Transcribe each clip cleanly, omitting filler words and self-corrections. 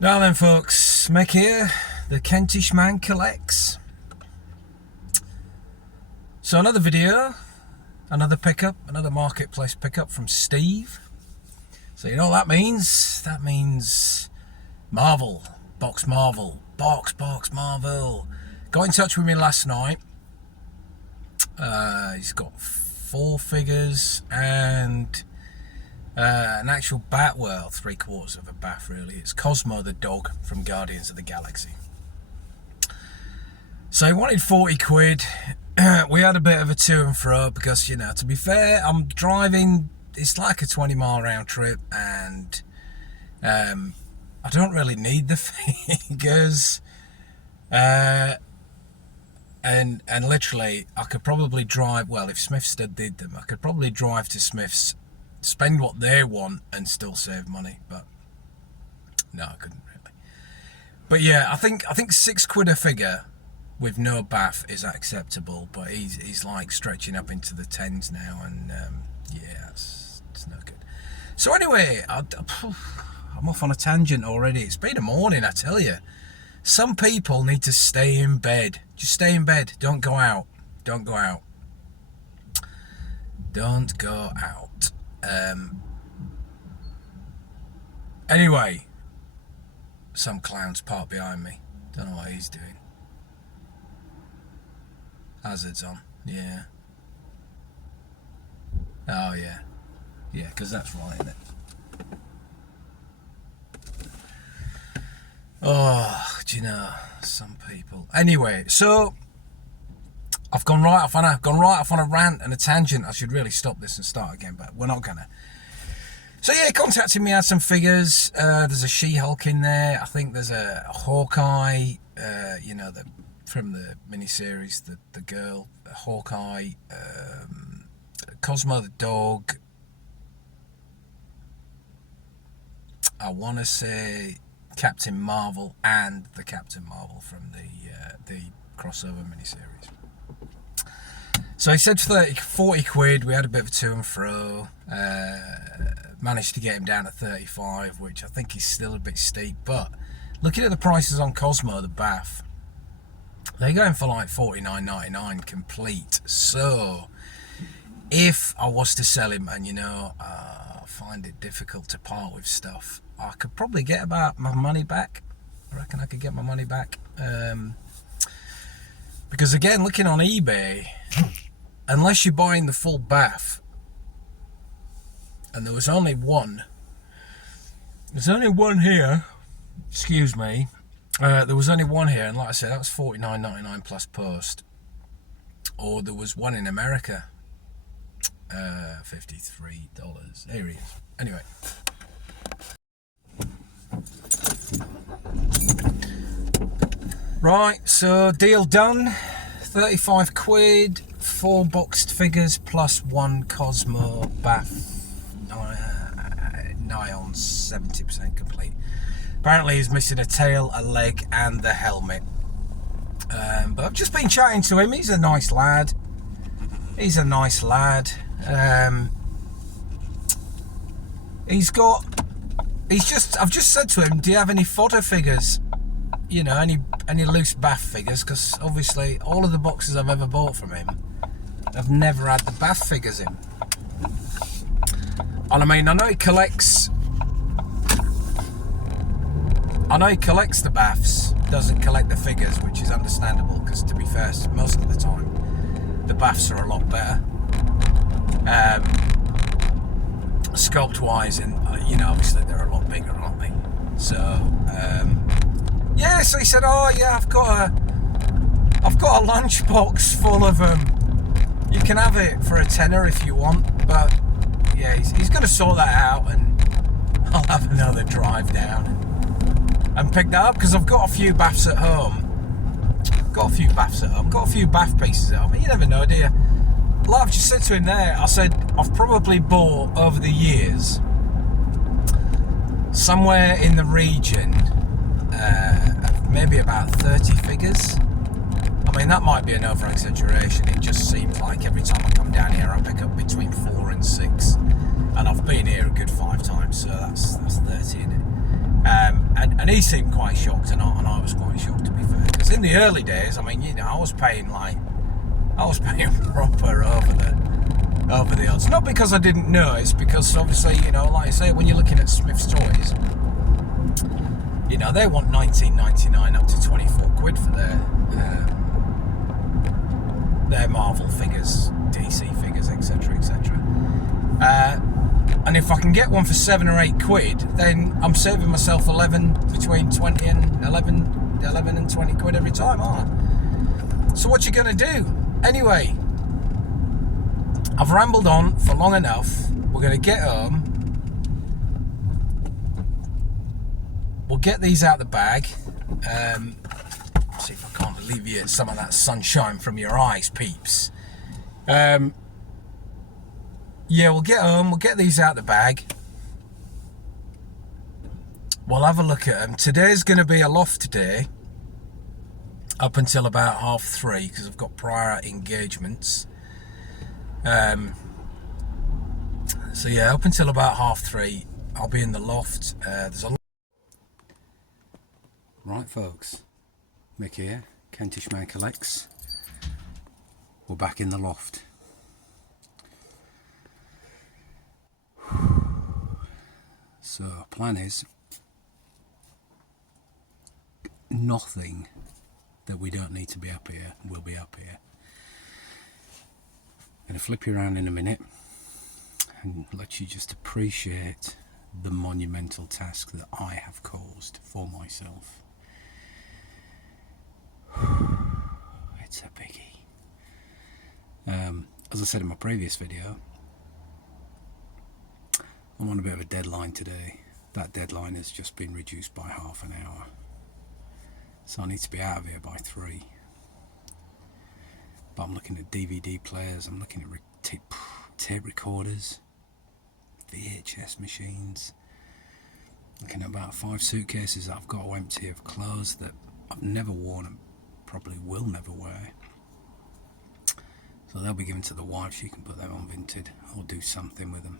Now then folks, Mick here, the Kentish man collects. So another video, another pickup, another marketplace pickup from Steve. So you know what that means? That means Marvel, box Marvel, box Marvel. Got in touch with me last night. He's got 4 figures and an actual bat, well, 3/4 of a bat really. It's Cosmo the dog from Guardians of the Galaxy. So he wanted 40 quid. We had a bit of a to and fro because, you know, to be fair, I'm driving, it's like a 20-mile round trip, and I don't really need the figures. And literally, I could probably drive, well, if Smiths did them, I could probably drive to Smiths, spend what they want and still save money, but no, I couldn't really. But yeah, I think £6 a figure with no bath is acceptable, but he's like stretching up into the tens now, and yeah, it's no good. So anyway, I'm off on a tangent already. It's been a morning, I tell you. Some people need to stay in bed. Just stay in bed. Don't go out. Don't go out. Don't go out. Anyway, some clown's parked behind me. Don't know what he's doing. Hazards on. Yeah. Oh yeah. Yeah, because that's right, isn't it? Oh, do you know, some people. Anyway, so I've gone right off on a rant and a tangent. I should really stop this and start again, but we're not gonna. So yeah, contacted me, had some figures. There's a She-Hulk in there. I think there's a Hawkeye. You know, from the miniseries, the girl, Hawkeye, Cosmo the dog. I want to say Captain Marvel and the Captain Marvel from the crossover miniseries. So he said 40 quid. We had a bit of a to and fro. Managed to get him down to 35, which I think is still a bit steep. But looking at the prices on Cosmo the bath, they're going for like $49.99 complete. So if I was to sell him, and you know, I find it difficult to part with stuff, I could probably get about my money back. I reckon I could get my money back. Because again, looking on eBay, unless you're buying the full bath, and there was only one. There's only one here. Excuse me. There was only one here, and like I said, that was $49.99 plus post. Or there was one in America. $53. There he is. Anyway. Right, so deal done. 35 quid, 4 boxed figures plus 1 Cosmo bath. Nigh on 70% complete. Apparently he's missing a tail, a leg and the helmet. But I've just been chatting to him. He's a nice lad. I've just said to him, do you have any fodder figures? You know, any loose bath figures? Because obviously all of the boxes I've ever bought from him, I've never had the bath figures in. And I mean, I know he collects the baths, doesn't collect the figures, which is understandable, because to be fair, most of the time the baths are a lot better sculpt wise, and you know, obviously they're a lot bigger, aren't they? So yeah, so he said, oh yeah, I've got a lunchbox full of them. You can have it for a tenner if you want. But yeah, he's going to sort that out, and I'll have another drive down and pick that up, because I've got a few baths at home. Got a few bath pieces at home. You never know, do you? Like I've just said to him there, I said, I've probably bought over the years somewhere in the region of maybe about 30 figures. I mean, that might be an over-exaggeration. It just seems like every time I come down here I pick up between 4 and 6. and I've been here a good 5 times, so that's 30 in it. And he seemed quite shocked, and I was quite shocked, to be fair, because in the early days, I mean, you know, I was paying proper over the odds. Not because I didn't know, it's because obviously, you know, like I say, when you're looking at Smith's Toys, you know, they want £19.99 up to 24 quid for their Marvel figures, DC figures, etc, etc. And if I can get one for 7 or 8 quid, then I'm saving myself between 20 and 11 and 20 quid every time, aren't I? So what you gonna do? Anyway, I've rambled on for long enough. We're gonna get home. We'll get these out the bag. See if I can't alleviate some of that sunshine from your eyes, peeps. Yeah, we'll get home, we'll get these out the bag. We'll have a look at them. Today's going to be a loft day, up until about 3:30, because I've got prior engagements. So yeah, up until about 3:30, I'll be in the loft. Right, folks, Mick here, Kentish Man Collects. We're back in the loft. So plan is nothing that we don't need to be up here will be up here. I'm going to flip you around in a minute and let you just appreciate the monumental task that I have caused for myself. It's a biggie. As I said in my previous video, I'm on a bit of a deadline today. That deadline has just been reduced by half an hour. So I need to be out of here by 3. But I'm looking at DVD players, I'm looking at tape recorders, VHS machines. Looking at about 5 suitcases that I've got to empty of clothes that I've never worn and probably will never wear. So they'll be given to the wife, she can put them on Vinted or do something with them.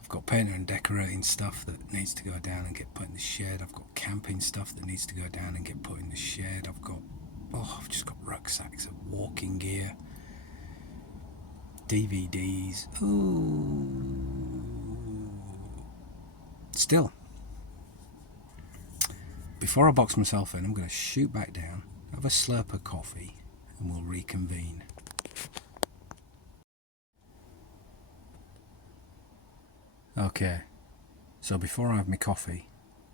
I've got painting and decorating stuff that needs to go down and get put in the shed. I've got camping stuff that needs to go down and get put in the shed. I've just got rucksacks of walking gear, DVDs. Ooh. Still, before I box myself in, I'm going to shoot back down, have a slurp of coffee, and we'll reconvene. Okay, so before I have my coffee,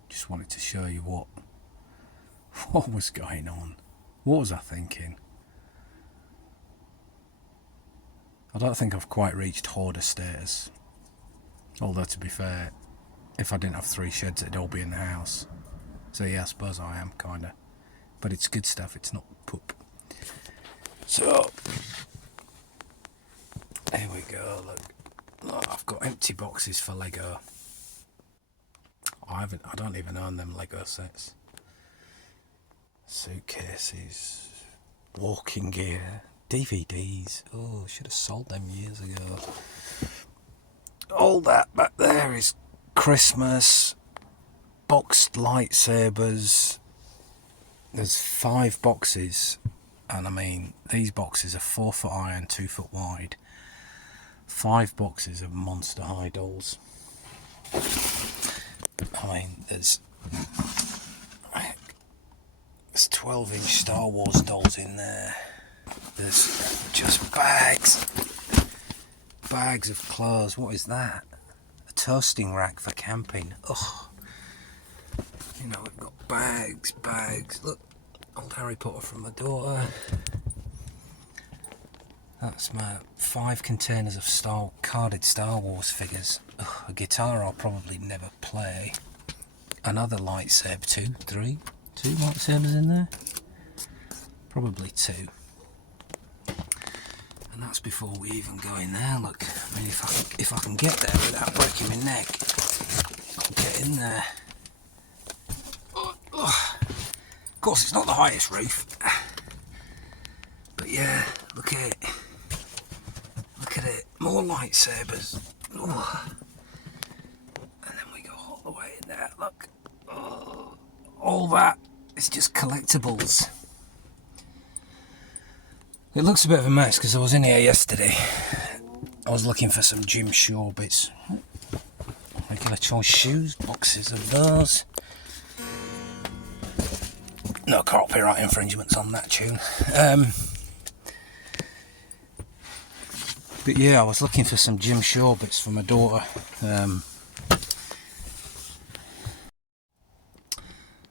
just wanted to show you what was going on. What was I thinking? I don't think I've quite reached hoarder status. Although, to be fair, if I didn't have 3 sheds, it'd all be in the house. So yeah, I suppose I am, kinda. But it's good stuff, it's not poop. So, here we go, look, I've got empty boxes for Lego. I don't even own them Lego sets. Suitcases, walking gear, DVDs. Oh, should have sold them years ago. All that back there is Christmas, boxed lightsabers. There's 5 boxes, and I mean, these boxes are 4 foot high and 2 foot wide. 5 boxes of Monster High dolls. I mean, there's 12-inch Star Wars dolls in there. There's just bags of clothes. What is that? A toasting rack for camping. Ugh. You know, we've got bags. Look, old Harry Potter from my daughter. That's my 5 containers of carded Star Wars figures. Ugh, a guitar I'll probably never play. Another lightsaber, 2 lightsabers in there? Probably 2. And that's before we even go in there. Look, I mean, if I can get there without breaking my neck, I'll get in there. Of course, it's not the highest roof. But yeah, look at it. Look at it. more lightsabers. Ooh. And then we go all the way in there. Look, all that is just collectibles. It looks a bit of a mess because I was in here yesterday. I was looking for some Jim Shaw bits. Regular choice shoes, boxes of those. No copyright infringements on that tune. But yeah, I was looking for some Jim Shaw bits for my daughter.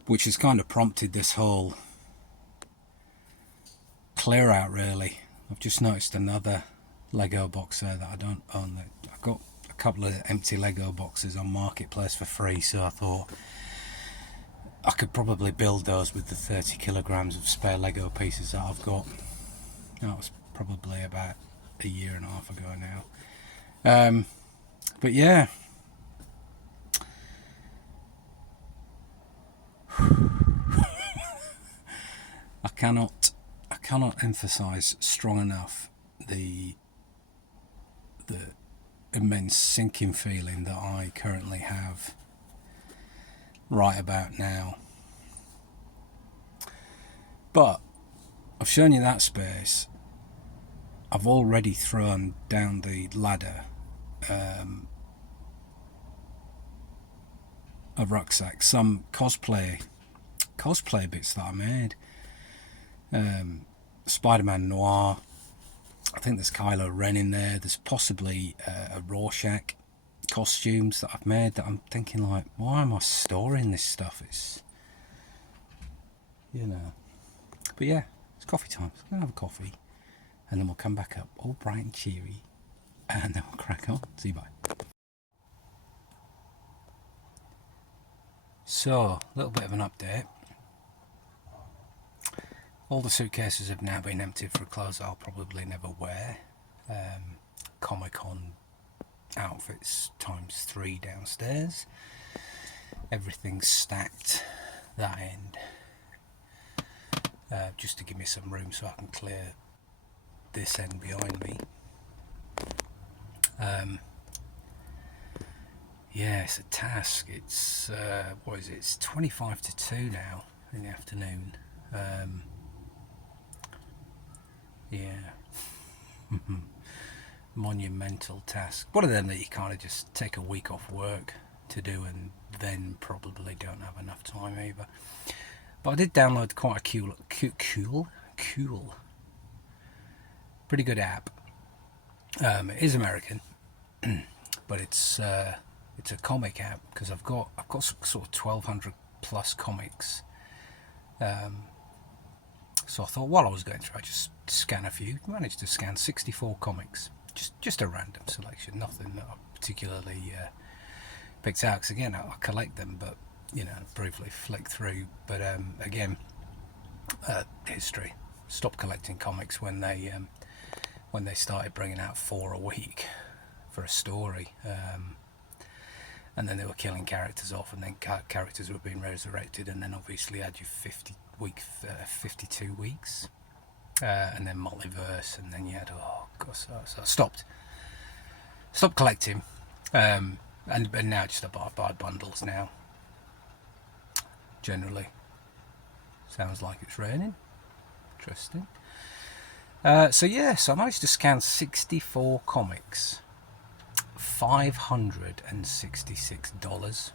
Which has kind of prompted this whole clear out really. I've just noticed another Lego box there that I don't own. I've got a couple of empty Lego boxes on Marketplace for free, so I thought I could probably build those with the 30 kilograms of spare Lego pieces that I've got. That was probably about a year and a half ago now. But yeah, I cannot emphasize strong enough the immense sinking feeling that I currently have right about now. But I've shown you that space. I've already thrown down the ladder of rucksack some cosplay bits that I made. Spider-Man Noir. I think there's Kylo Ren in there. There's possibly a Rorschach costumes that I've made that I'm thinking like, why am I storing this stuff? It's, you know. But yeah, it's coffee time. So I'm gonna have a coffee, and then we'll come back up all bright and cheery, and then we'll crack on. See you, bye. So, a little bit of an update. All the suitcases have now been emptied for clothes I'll probably never wear. Comic-Con outfits times 3 downstairs. Everything's stacked that end. Just to give me some room so I can clear this end behind me. Yeah, it's a task. It's, what is it? It's 25 to 2 now in the afternoon. Yeah. Monumental task. One of them that you kind of just take a week off work to do and then probably don't have enough time either. But I did download quite a cool, pretty good app. It is American, but it's a comic app because I've got sort of 1,200 plus comics. So I thought while I was going through, I just scan a few. Managed to scan 64 comics, just a random selection, nothing that I particularly picked out. Because again, I collect them, but you know, briefly flick through. But again, history. Stopped collecting comics when they started bringing out 4 a week for a story. And then they were killing characters off, and then characters were being resurrected, and then obviously had your 52 weeks, and then multiverse, and then you had so I stopped collecting, and now just I buy bundles now. Generally, sounds like it's raining. Interesting. So I managed to scan 64 comics. $566.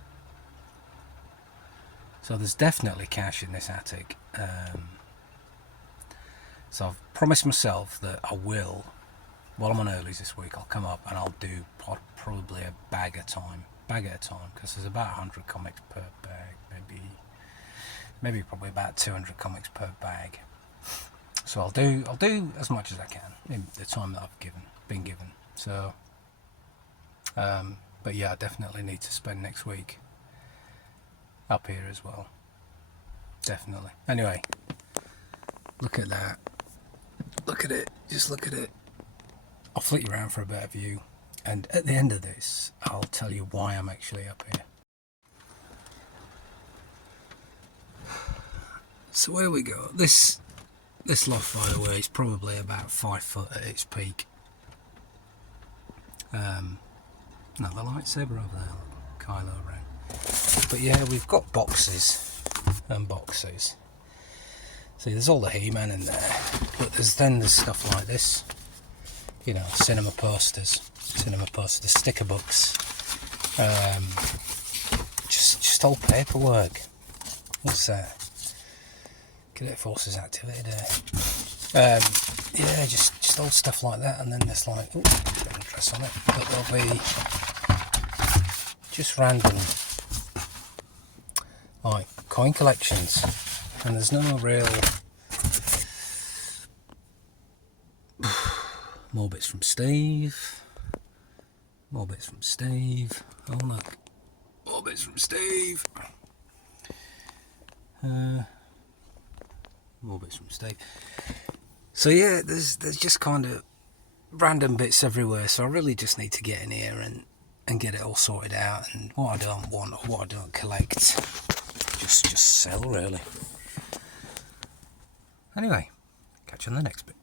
So there's definitely cash in this attic. So I've promised myself that I will, while I'm on earlies this week, I'll come up and I'll do probably a bag at a time, because there's about 100 comics per bag, maybe probably about 200 comics per bag. So I'll do as much as I can in the time that I've been given. So. But yeah, I definitely need to spend next week up here as well. Definitely. Anyway, look at that. Look at it. Just look at it. I'll flick you around for a better view. And at the end of this, I'll tell you why I'm actually up here. So where we go. This loft, by the way, is probably about 5 foot at its peak. Another lightsaber over there, Kylo Ren. But yeah, we've got boxes and boxes. See, there's all the He-Man in there, but there's stuff like this. You know, cinema posters, sticker books, just old paperwork. What's that? Cadet Forces Activity Day. Yeah, just old stuff like that, and then there's like, ooh, bit of address on it, but there'll be just random like coin collections, and there's no real. More bits from Steve. More bits from Steve. Oh look, more bits from Steve. More bits from Steve. So yeah, there's just kind of random bits everywhere. So I really just need to get in here and get it all sorted out. And what I don't want or what I don't collect, just sell really. Anyway, catch you on the next bit.